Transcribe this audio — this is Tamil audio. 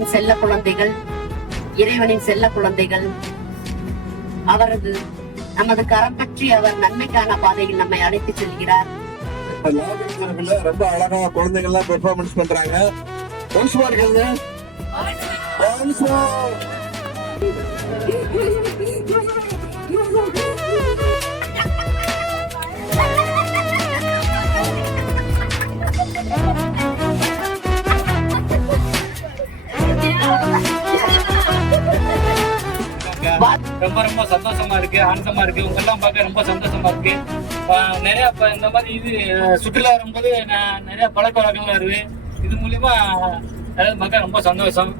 கடவுளின் செல்ல குழந்தைகள், இறைவனின் செல்ல குழந்தைகள். அவரது நமது கரம் பற்றி அவர் நன்மைக்கான பாதையில் நம்மை அழைத்து செல்கிறார். ரொம்ப அழகா குழந்தைகள் எல்லாம் பெர்ஃபார்மன்ஸ் பண்றாங்க. ரொம்ப ரொம்ப சந்தோஷமா இருக்கு, ஆனந்தமா இருக்கு. உங்க எல்லாம் பார்க்க ரொம்ப சந்தோஷமா இருக்கு. நிறைய இந்த மாதிரி இது சுற்றுலா வரும்போது நிறைய பழக்க வழக்கங்கள் வருது. இது மூலியமா மக்கள் ரொம்ப சந்தோஷம்.